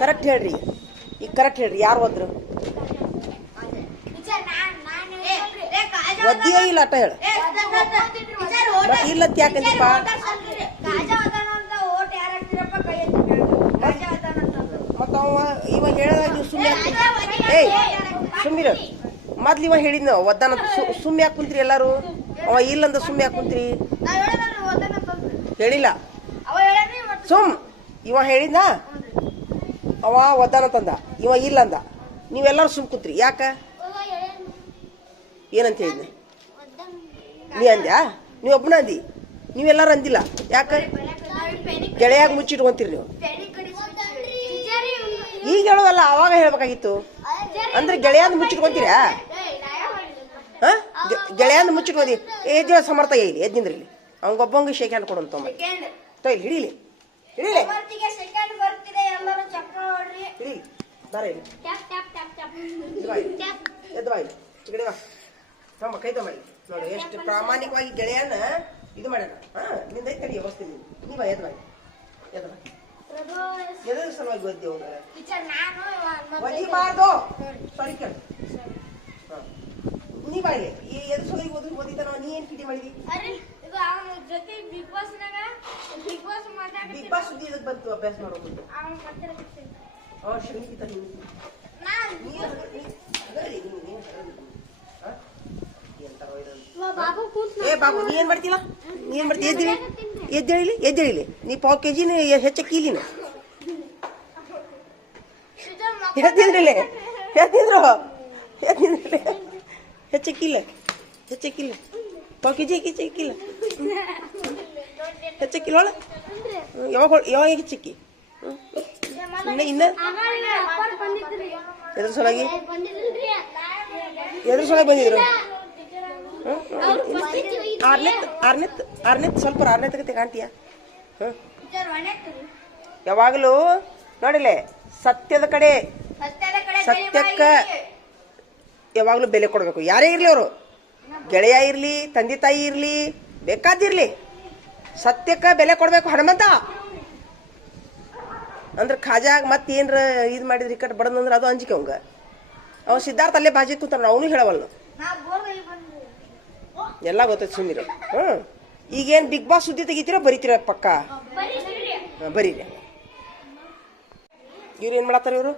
Correct ಹೇಳ್ರಿ. ಈಗ correct ಹೇಳ್ರಿ. ಯಾರು ಒದ್ರು ಒದ್ದಿಯೋ ಇಲ್ಲ ಅಟ್ಟ ಹೇಳ. ಮತ್ತೆ ಇಲ್ಲಂತ ಯಾಕಂದಿಪ್ಪ ಮತ್ತ ಅವ ಇವ ಹೇಳಿದಾಗ ನೀವು ಸುಮ್ಮನೆ ಏಯ್ ಸುಮ್ಮಿರ ಮೊದ್ಲು ಇವ ಹೇಳಿದ್ನ ಒದ್ದಾನ ಸುಮ್ಮನೆ ಯಾಕೆ ಕುಂತ್ರಿ ಎಲ್ಲಾರು? ಅವ ಇಲ್ಲಂದ ಸುಮ್ಮನೆ ಯಾಕೆ ಕುಂತ್ರಿ ಹೇಳಿಲ್ಲ. ಸುಮ್ ಇವ ಹೇಳಿದ್ನ? ಅವ ಒದ್ದಾನ ತಂದ. ಇವ ಇಲ್ಲ ಅಂದ. ನೀವೆಲ್ಲರೂ ಸುಮ್ ಕೂತ್ರಿ. ಯಾಕ? ಏನಂತ ಹೇಳಿದ್ನ? ನೀ ಅಂದ್ಯಾ? ನೀವು ಒಬ್ಬನ ಅಂದಿ. ನೀವೆಲ್ಲಾರು ಅಂದಿಲ್ಲ. ಯಾಕ? ಗೆಳೆಯಾಗ ಮುಚ್ಚಿಟ್ಕೊಂತೀರಿ ನೀವು. ಈಗ ಹೇಳುವಲ್ಲ ಅವಾಗ ಹೇಳ್ಬೇಕಾಗಿತ್ತು. ಅಂದ್ರೆ ಗೆಳೆಯಂದು ಮುಚ್ಚಿಟ್ಕೊಂತೀರಾ? ಹಾ? ಗೆಳೆಯಂದು ಮುಚ್ಚಿಟ್ಕೊಂಡಿ ದೇವ ಸಮರ್ಥ ಇಲ್ಲಿ, ಎದ್ದಿಂದ್ರಿ ಇಲ್ಲಿ. ಅವ್ಗೊಬ್ಬಂಗೆ ಶೇಕ್ ಹ್ಯಾಂಡ್ ಕೊಡಂತ ತೊಂಬ ತೊ ಹಿಡೀಲಿ ಸೆಕೆಂಡ್ ಬರ್ತಿದೆ ಎಲ್ಲರೂ ಚಕ್ರ ಹೊಡ್ರಿ. ಹಿಡೀಲಿ ಬಾರ ಇಲ್ಲಿ ಟ್ಯಾಪ್ ಟ್ಯಾಪ್ ಟ್ಯಾಪ್ ಟ್ಯಾಪ್ ಎದ್ದು ಬಾ ಇಲ್ಲಿ. ಎದ್ದು ಬಾ ಇಲ್ಲಿ ಈ ಕಡೆ ಬಾ. ತಮ್ಮ ಕೈ ತಮ್ಮ ಇಲ್ಲಿ. ನೋಡಿ ಎಷ್ಟು ಪ್ರಾಮಾಣಿಕವಾಗಿ ಗೆಳೆಯನ ಇದು ಮಾಡ್ಯಾನ ಹಾ ನಿಂದ ಐತೆ ಕಡಿ ವ್ಯವಸ್ಥೆ ನೀನು ನೀ ಬಾ ಎದ್ದು ಬಾ ಇಲ್ಲಿ. ಎದ್ದು ಬಾ ಪ್ರಭು ಎದ್ರ ಸಲುವಾಗಿ ಒದ್ದಿ ಹೋಗ ಟೀಚರ್ ನಾನು ಸಾರಿ ಕೇಳು. ಹಾ. ನೀ ಈ ಎದ್ರ ಸಲುವಾಗಿ ಓದಿ ಓದಿದ್ದಾನ ನೀ ಏನ್ ಕಿಡಿ ಮಾಡಿದಿ? ಅರೆ ಇದು ಅವನ ಜೊತೆ big boss Naga boss big ಮಾತಾಡ್ತಿದ್ದ boss ಸುದ್ದಿ ಇದಕ್ಕೆ ಬಂತು ಅಭ್ಯಾಸ ಮಾಡೋದು ಅವನ ಮಾತಾಡ್ತಿದ್ದ ಅವ ಶ್ರೀನಿಕಿತ ನೀನು ನಾನು ನೀ ಅದ- ನೀ- ಅದರಿ, ನೀನು- ನೀನು ಅದರಿ. ಹಾ? ಎಂತರೋ ಇದೊಂದು. ಬಾಬು ಕೂತ್ ಏ ಬಾಬು ನೀ ಏನ್ ಮಾಡ್ತಿಲ್ಲ ನೀ ಏನ್ ಮಾಡ್ತಿ ಎದ್ದೇಳಿ ಎದ್ದೇಳಿಲಿ ಎದ್ದೇಳಿಲಿ ನೀ ಪಾವ್ ಕೆ ಜಿನ ಹೆಚ್ಚಕ್ಕೀಲಿನ ಎದ್ದಿದ್ರಲ್ಲಿ ಎದ್ದಿದ್ರು ಎದ್ದಿದ್ರಲ್ಲಿ ಹೆಚ್ಚಕ್ಕಿಲ್ಲ ಹೆಚ್ಚಕ್ಕಿಲ್ಲ ಪಾವ್ ಕೆ ಜಿ ಹೆಚ್ಚಕ್ಕಿಲ್ಲ ಹೆಚ್ಚಕ್ಕಿಲ್ಲ ಒಳ ಯಾವಾಗ ಯಾವಾಗ ಹೆಚ್ಚಕ್ಕಿ ಇನ್ನು ಇನ್ನು ಇನ್ನ? ಎದ್ರ ಸೊಲಾಗಿ? ಎದ್ರ ಸಲಾಗಿ ಬಂದಿದ್ರು? ಆರ್ನೆತ್ ಆರ್ನೆತ್ ಆರ್ನೆತ್ ಸ್ವಲ್ಪ ಆರ್ನೆತ್ ತಗತ್ತೆ ಕಾಣ್ತೀಯ? ಒಣಗ್ತದೆ ಯಾವಾಗಲೂ ನೋಡಿಲೆ ಸತ್ಯದ ಕಡೆ ಸತ್ಯಕ್ಕ ಯಾವಾಗಲೂ ಬೆಲೆ ಕೊಡಬೇಕು. ಯಾರೇ ಇರಲಿ ಅವರು. ಗೆಳೆಯ ಇರಲಿ ತಂದೆ ತಾಯಿ ಇರಲಿ ಬೇಕಾದಿರ್ಲಿ ಸತ್ಯಕ್ಕೆ ಬೆಲೆ ಕೊಡಬೇಕು ಹನುಮಂತ? ಅಂದ್ರೆ ಖಾಜಾಗ ಮತ್ತೆ ಏನ್ರ ಇದು ಮಾಡಿದ್ರೆ ಕಟ್ ಬಡದಂದ್ರೆ ಅದು ಅಂಜಿಕೆ ಅವಂಗ. ಅವ ಸಿದ್ಧಾರ್ಥ ಅಲ್ಲೇ ಬಾಜಿ ಕೂತಾನ ಅವನು ಹೇಳವಲ್ಲ ಎಲ್ಲ ಗೊತ್ತೈತೆ ಸುಮ್ಮನೆ ಹ್ಞೂ ಈಗೇನು ಬಿಗ್ ಬಾಸ್ ಸುದ್ದಿ ತೆಗಿತೀರ ಬರೀತೀರ ಪಕ್ಕ? ಬರೀರಿ. ಇವ್ರು ಏನು ಮಾಡತ್ತಾರ ಇವರು?